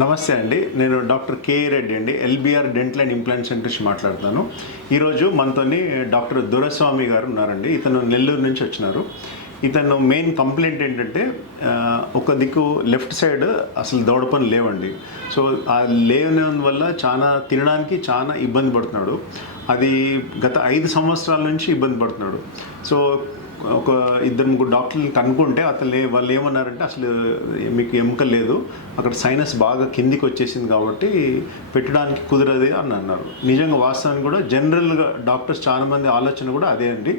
నమస్తే అండి. నేను డాక్టర్ కే రెడ్డి అండి, LBR dental and implant centre నుంచి మాట్లాడుతాను. ఈరోజు మనతోని డాక్టర్ దొరస్వామి గారు ఉన్నారండి. ఇతను నెల్లూరు నుంచి వచ్చినారు. ఇతను మెయిన్ కంప్లైంట్ ఏంటంటే ఒక దిక్కు లెఫ్ట్ సైడ్ అసలు దవడపని లేవండి. సో ఆ లేనందువల్ల చాలా తినడానికి చాలా ఇబ్బంది పడుతున్నాడు. అది గత 5 సంవత్సరాల నుంచి ఇబ్బంది పడుతున్నాడు. సో ఒక 2-3 డాక్టర్లు కనుక్కుంటే వాళ్ళు ఏమన్నారంటే అసలు మీకు ఎముక లేదు, అక్కడ సైనస్ బాగా కిందికి వచ్చేసింది కాబట్టి పెట్టడానికి కుదరదు అని అన్నారు. నిజంగా వాస్తవానికి కూడా జనరల్గా డాక్టర్స్ చాలామంది ఆలోచన కూడా అదే అండి.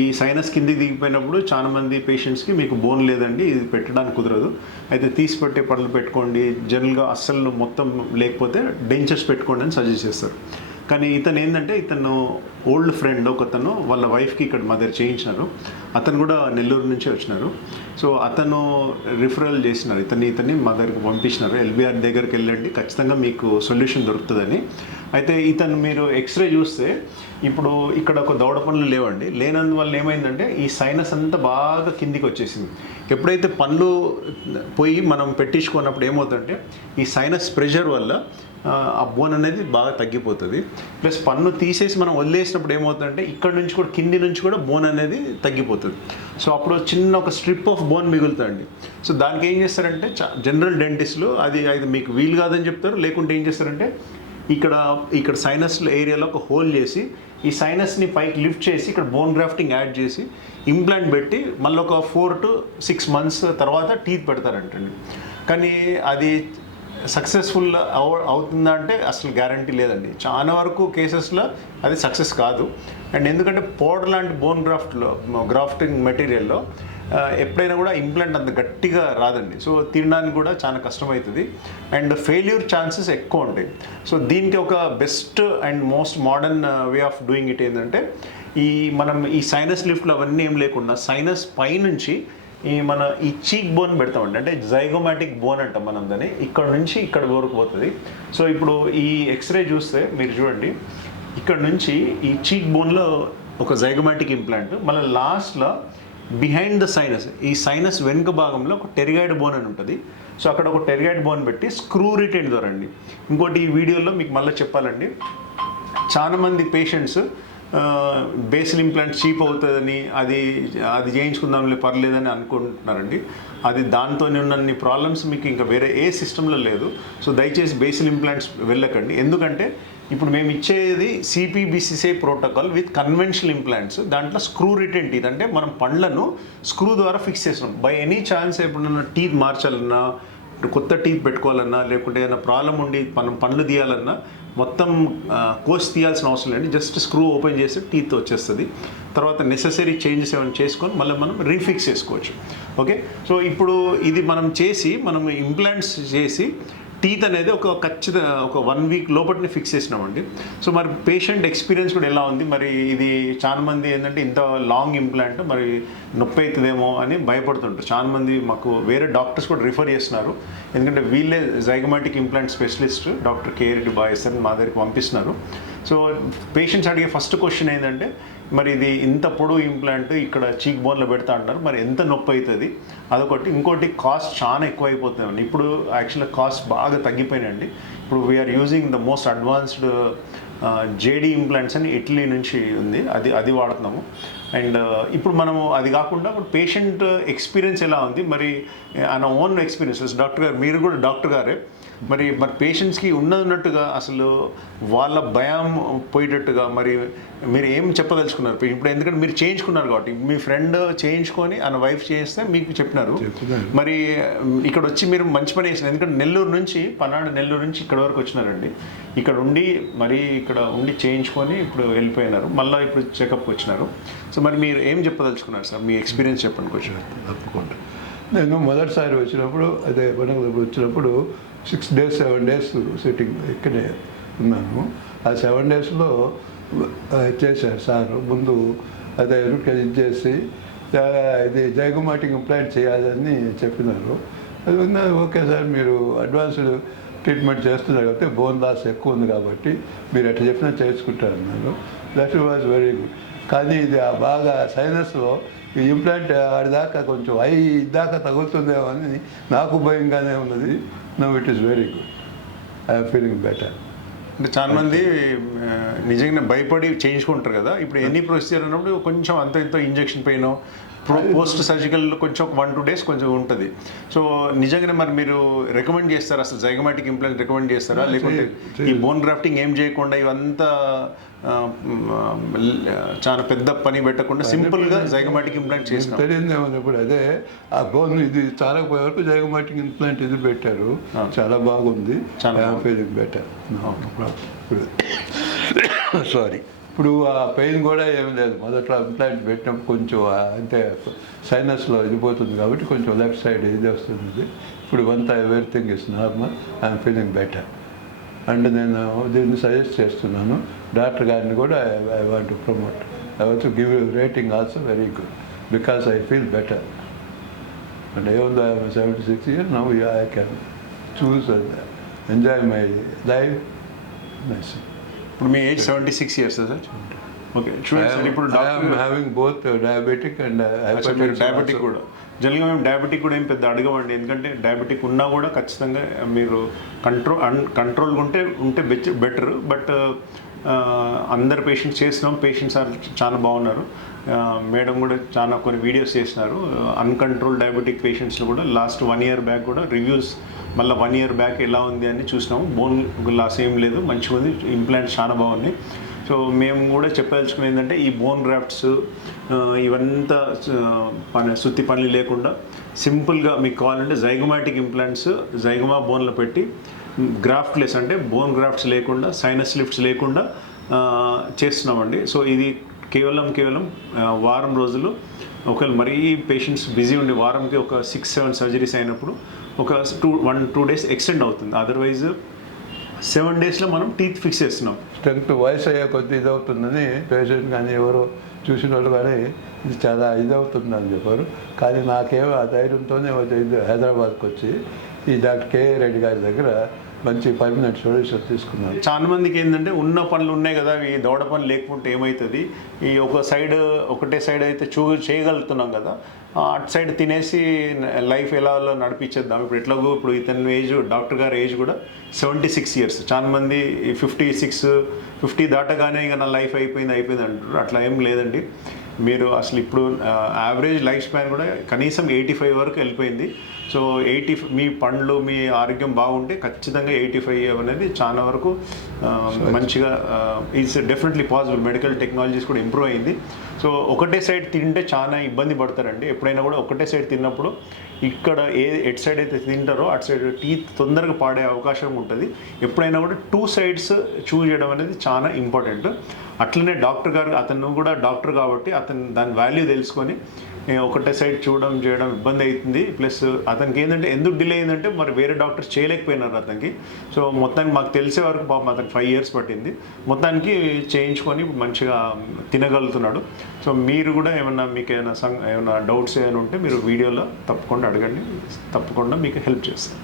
ఈ సైనస్ కిందికి దిగిపోయినప్పుడు చాలామంది పేషెంట్స్కి మీకు బోన్ లేదండి, ఇది పెట్టడానికి కుదరదు, అయితే తీసి పెట్టే పనులు పెట్టుకోండి, జనరల్గా అస్సలు మొత్తం లేకపోతే డెంచర్స్ పెట్టుకోండి అని సజెస్ట్ చేస్తారు. కానీ ఇతను ఏంటంటే ఇతను ఓల్డ్ ఫ్రెండ్ ఒకతను వాళ్ళ వైఫ్కి ఇక్కడ మా దగ్గర చేయించినారు. అతను కూడా నెల్లూరు నుంచే వచ్చినారు. సో అతను రిఫరల్ చేసినారు, ఇతన్ని మా దగ్గరికి పంపించినారు. ఎల్బిఆర్ దగ్గరికి వెళ్ళండి, ఖచ్చితంగా మీకు సొల్యూషన్ దొరుకుతుందని. అయితే ఇతను మీరు ఎక్స్రే చూస్తే ఇప్పుడు ఇక్కడ ఒక దవడ పనులు లేవండి. లేనందువల్ల ఏమైందంటే ఈ సైనస్ అంతా బాగా కిందికి వచ్చేసింది. ఎప్పుడైతే పనులు పోయి మనం పెట్టించుకున్నప్పుడు ఏమవుతుందంటే ఈ సైనస్ ప్రెషర్ వల్ల ఆ బోన్ అనేది బాగా తగ్గిపోతుంది. ప్లస్ పన్ను తీసేసి మనం వదిలేసినప్పుడు ఏమవుతుందంటే ఇక్కడ నుంచి కూడా కింది నుంచి కూడా బోన్ అనేది తగ్గిపోతుంది. సో అప్పుడు చిన్న ఒక స్ట్రిప్ ఆఫ్ బోన్ మిగులుతుందండి. సో దానికి ఏం చేస్తారంటే జనరల్ డెంటిస్టులు అది మీకు వీలు కాదని చెప్తారు. లేకుంటే ఏం చేస్తారంటే ఇక్కడ సైనస్ ఏరియాలో ఒక హోల్ చేసి ఈ సైనస్ని పైకి లిఫ్ట్ చేసి ఇక్కడ బోన్ గ్రాఫ్టింగ్ యాడ్ చేసి ఇంప్లాంట్ పెట్టి మళ్ళీ ఒక 4 to 6 months తర్వాత టీత్ పెడతారంటండి. కానీ అది సక్సెస్ఫుల్ అవుతుందా అంటే అసలు గ్యారంటీ లేదండి. చాలా వరకు కేసెస్లో అది సక్సెస్ కాదు. అండ్ ఎందుకంటే పౌడర్ లాంటి బోన్ గ్రాఫ్టింగ్ మెటీరియల్లో ఎప్పుడైనా కూడా ఇంప్లాంట్ అంత గట్టిగా రాదండి. సో తినడానికి కూడా చాలా కష్టమవుతుంది అండ్ ఫెయిల్యూర్ ఛాన్సెస్ ఎక్కువ ఉంటాయి. సో దీనికి ఒక best and most modern way of doing it ఏంటంటే మనం ఈ సైనస్ లిఫ్ట్లు అవన్నీ ఏం లేకుండా సైనస్ పైనుంచి ఈ చీక్ బోన్ పెడతామండి. అంటే జైగోమాటిక్ బోన్ అంటాం మనం దాన్ని. ఇక్కడ నుంచి ఇక్కడ వరకు పోతుంది. సో ఇప్పుడు ఈ ఎక్స్రే చూస్తే మీరు చూడండి, ఇక్కడ నుంచి ఈ చీక్ బోన్లో ఒక జైగోమాటిక్ ఇంప్లాంట్, మళ్ళీ లాస్ట్లో బిహైండ్ ద సైనస్ ఈ సైనస్ వెనుక భాగంలో ఒక టెరిగాయిడ్ బోన్ అని ఉంటుంది. సో అక్కడ ఒక టెరిగాయిడ్ బోన్ పెట్టి స్క్రూ రిటైన్ ద్వారా అండి. ఇంకోటి ఈ వీడియోలో మీకు మళ్ళీ చెప్పాలండి, చాలామంది పేషెంట్స్ బేసిల్ ఇంప్లాంట్ చీప్ అవుతుందని అది చేయించుకుందాంలే పర్లేదని అనుకుంటున్నారండి. అది దాంతోనే ఉన్నన్ని ప్రాబ్లమ్స్ మీకు ఇంకా వేరే ఏ సిస్టంలో లేదు. సో దయచేసి బేసిల్ ఇంప్లాంట్స్ వెళ్ళకండి. ఎందుకంటే ఇప్పుడు మేము ఇచ్చేది CPBCCI protocol with conventional implants. దాంట్లో స్క్రూ రిటైన్ టీత్, అంటే మనం పండ్లను స్క్రూ ద్వారా ఫిక్స్ చేస్తున్నాం. బై ఎనీ ఛాన్స్ ఎప్పుడన్నా టీత్ మార్చాలన్నా, కొత్త టీత్ పెట్టుకోవాలన్నా, లేకుంటే ఏదైనా ప్రాబ్లం ఉండి మనం పండ్లు తీయాలన్నా మొత్తం కోర్స్ తీయాల్సిన అవసరం లేదండి. జస్ట్ స్క్రూ ఓపెన్ చేసి టీత్ వచ్చేస్తుంది. తర్వాత నెసెసరీ చేంజెస్ ఏమైనా చేసుకొని మళ్ళీ మనం రీఫిక్స్ చేసుకోవచ్చు. ఓకే, సో ఇప్పుడు ఇది మనం ఇంప్లాంట్స్ చేసి టీత్ అనేది ఒక 1 week లోపటిని ఫిక్స్ చేసినామండి. సో మరి పేషెంట్ ఎక్స్పీరియన్స్ కూడా ఎలా ఉంది, మరి ఇది చాలామంది ఏంటంటే ఇంత లాంగ్ ఇంప్లాంట్ మరి నొప్పి అవుతుందేమో అని భయపడుతుంటారు. చాలామంది మాకు వేరే డాక్టర్స్ కూడా రిఫర్ చేస్తున్నారు. ఎందుకంటే వీళ్ళే జైగోమాటిక్ ఇంప్లాంట్ స్పెషలిస్ట్ డాక్టర్ కే రెడ్డి బాయ్స్ అని మా దగ్గరికి పంపిస్తున్నారు. సో పేషెంట్స్ అడిగే ఫస్ట్ క్వశ్చన్ ఏంటంటే మరి ఇది ఇంత పొడవు ఇంప్లాంట్ ఇక్కడ చీక్ బోన్లో పెడతా అంటారు, మరి ఎంత నొప్పి అవుతుంది, అదొకటి. ఇంకోటి కాస్ట్ చాలా ఎక్కువ అయిపోతుందండి. ఇప్పుడు యాక్చువల్గా కాస్ట్ బాగా తగ్గిపోయినాయండి. ఇప్పుడు we are using the most advanced JD implants అని ఇటలీ నుంచి ఉంది, అది వాడుతున్నాము. అండ్ ఇప్పుడు మనము అది కాకుండా ఇప్పుడు పేషెంట్ ఎక్స్పీరియన్స్ ఎలా ఉంది, మరి ఆయన ఓన్ ఎక్స్పీరియన్సెస్ డాక్టర్ గారు, మీరు కూడా డాక్టర్ గారే, మరి పేషెంట్స్కి ఉన్నట్టుగా అసలు వాళ్ళ భయం పోయేటట్టుగా మరి మీరు ఏం చెప్పదలుచుకున్నారు ఇప్పుడు? ఎందుకంటే మీరు చేయించుకున్నారు కాబట్టి, మీ ఫ్రెండ్ చేయించుకొని ఆయన వైఫ్ చేయిస్తే మీకు చెప్పినారు. మరి ఇక్కడ వచ్చి మీరు మంచి పని చేసినారు. ఎందుకంటే నెల్లూరు నుంచి ఇక్కడ వరకు వచ్చినారండి. ఇక్కడ ఉండి చేయించుకొని ఇప్పుడు వెళ్ళిపోయినారు. మళ్ళీ ఇప్పుడు చెకప్కి వచ్చినారు. సో మరి మీరు ఏం చెప్పదలుచుకున్నారు సార్? మీ ఎక్స్పీరియన్స్ చెప్పండి కొంచెం. తప్పకుండా. నేను మొదటిసారి వచ్చినప్పుడు వచ్చినప్పుడు 6 days 7 days సిట్టింగ్ ఇక్కడే ఉన్నాను. ఆ 7 daysలో చేశారు సార్. ముందు రూట్ కెనాల్ ఇచ్చేసి ఇది జైగోమాటిక్ ఇంప్లాంట్ చేయాలని చెప్పినారు. అది ఓకే సార్, మీరు అడ్వాన్స్డ్ ట్రీట్మెంట్ చేస్తున్నారు కాబట్టి బోన్ లాస్ ఎక్కువ ఉంది కాబట్టి మీరు ఎట్లా చెప్పినా చేసుకుంటారు అన్నారు. That was very good. కానీ ఇది బాగా సైనస్లో ఈ ఇంప్లాంట్ ఆడిదాకా కొంచెం దాకా తగులుతుందేమో అని నాకు భయంగానే ఉన్నది. No it is very good, I'm feeling better. అంటే చాలా మంది నిజంగా భయపడి చేయించుకుంటారు కదా. ఇప్పుడు ఎనీ ప్రొసీజర్ అన్నప్పుడు కొంచెం అంత ఇంత ఇంజెక్షన్ పెయిన్, పోస్ట్ సర్జికల్ కొంచెం 1-2 days కొంచెం ఉంటుంది. సో నిజంగానే మరి మీరు రికమెండ్ చేస్తారా అసలు జైగోమాటిక్ ఇంప్లాంట్ రికమెండ్ చేస్తారా, లేకుంటే ఈ బోన్ గ్రాఫ్టింగ్ ఏం చేయకుండా ఇవంతా చాలా పెద్ద పని పెట్టకుండా సింపుల్గా జైగోమాటిక్ ఇంప్లాంట్ చేసిన తెలియదేమో ఇప్పుడు అదే ఆ బోన్ ఇది చాలా వరకు జైగోమాటిక్ ఇంప్లాంట్ ఇది పెట్టారు, చాలా బాగుంది, ఫీలింగ్ బెటర్. సారీ, ఇప్పుడు ఆ పెయిన్ కూడా ఏమి లేదు. మొదట్లో ఇంప్లాంట్ పెట్టినప్పుడు కొంచెం అంటే సైనస్లో ఇది పోతుంది కాబట్టి కొంచెం లెఫ్ట్ సైడ్ ఇది వస్తుంది. ఇప్పుడు అంతా everything is normal, I'm feeling better. And నేను దీన్ని సజెస్ట్ చేస్తున్నాను డాక్టర్ గారిని కూడా. I want to promote, I want to give rating also very good because I feel better. And even though I am 76 years now, I can choose and enjoy my life. Nice. ఇప్పుడు మీ age 76 years sir? Okay, చూడండి sir, ఇప్పుడు having both diabetic and diabetic కూడా. జనరల్గా మేము diabetic కూడా ఏం పెద్ద అడగమండి, ఎందుకంటే డయాబెటిక్ ఉన్నా కూడా ఖచ్చితంగా మీరు కంట్రోల్గా ఉంటే బెటర్. బట్ అందరు పేషెంట్స్ చేసినాం, పేషెంట్స్ చాలా బాగున్నారు. మేడం కూడా చాలా కొన్ని వీడియోస్ చేసినారు అన్కంట్రోల్ డయాబెటిక్ పేషెంట్స్లో కూడా. లాస్ట్ 1 year బ్యాక్ కూడా రివ్యూస్ మళ్ళీ 1 year బ్యాక్ ఎలా ఉంది అని చూసినాము. బోన్ లాస్ ఏం లేదు, మంచిగా ఉంది, ఇంప్లాంట్స్ చాలా బాగున్నాయి. సో మేము కూడా చెప్పదలుచుకునేది ఏంటంటే ఈ బోన్ గ్రాఫ్ట్స్ ఇవంతా సుత్తి పనులు లేకుండా సింపుల్గా మీకు కావాలంటే జైగోమాటిక్ ఇంప్లాంట్స్ జైగోమా బోన్లో పెట్టి గ్రాఫ్ట్లెస్ అంటే బోన్ గ్రాఫ్ట్స్ లేకుండా సైనస్ లిఫ్ట్స్ లేకుండా చేస్తున్నామండి. సో ఇది కేవలం వారం రోజులు. ఒకవేళ మరీ పేషెంట్స్ బిజీ ఉండి వారంకి ఒక 6-7 సర్జరీస్ అయినప్పుడు ఒక 1-2 days ఎక్స్టెండ్ అవుతుంది. అదర్వైజ్ 7 daysలో మనం టీత్ ఫిక్స్ చేస్తున్నాం. స్ట్రెంగ్త్ వయసు అయ్యే కొద్ది ఇదవుతుందని పేషెంట్ కానీ ఎవరు చూసిన వాళ్ళు కానీ ఇది చాలా ఇదవుతుందని చెప్పారు. కానీ నాకేమో ఆ ధైర్యంతోనే హైదరాబాద్కి వచ్చి ఈ డాక్టర్ కే రెడ్డి గారి దగ్గర మంచి పర్మనెంట్ సొల్యూషన్ తీసుకున్నాను. చాలా మందికి ఏంటంటే ఉన్న పనులు ఉన్నాయి కదా, ఈ దౌడ పని లేకుంటే ఏమవుతుంది, ఈ ఒకటే సైడ్ అయితే చేయగలుగుతున్నాం కదా, అటు సైడ్ తినేసి లైఫ్ ఎలా నడిపించేద్దాం. ఇప్పుడు ఇతని ఏజ్, డాక్టర్ గారి ఏజ్ కూడా 76 years. చాలా మంది 50 దాటగానే ఇక నా లైఫ్ అయిపోయింది అంటారు. అట్లా ఏం లేదండి. మీరు అసలు ఇప్పుడు యావరేజ్ లైఫ్ స్పాన్ కూడా కనీసం 85 వరకు వెళ్ళిపోయింది. సో మీ పండ్లు మీ ఆరోగ్యం బాగుంటే ఖచ్చితంగా 85 అనేది చాలా వరకు మంచిగా is definitely possible. Medical technologies కూడా ఇంప్రూవ్ అయింది. సో ఒకటే సైడ్ తింటే చాలా ఇబ్బంది పడతారండి. ఎప్పుడైనా కూడా ఒకటే సైడ్ తిన్నప్పుడు ఇక్కడ ఎటు సైడ్ అయితే తింటారో అటు సైడ్ టీత్ తొందరగా పాడే అవకాశం ఉంటుంది. ఎప్పుడైనా కూడా 2 sides చూజ్ చేయడం అనేది చాలా ఇంపార్టెంట్. అట్లనే డాక్టర్ గారు, అతను కూడా డాక్టర్ కాబట్టి అతను దాని వాల్యూ తెలుసుకొని ఒకటే సైడ్ చేయడం ఇబ్బంది అవుతుంది. ప్లస్ అతనికి ఏంటంటే ఎందుకు డిలే అయిందంటే మరి వేరే డాక్టర్స్ చేయలేకపోయినారు అతనికి. సో మొత్తానికి మాకు తెలిసే వరకు పాపం అతనికి 5 years పట్టింది. మొత్తానికి చేయించుకొని మంచిగా తినగలుగుతున్నాడు. సో మీరు కూడా మీకు ఏమైనా డౌట్స్ ఏమైనా ఉంటే మీరు వీడియోలో తప్పకుండా అడగండి, తప్పకుండా మీకు హెల్ప్ చేస్తాను.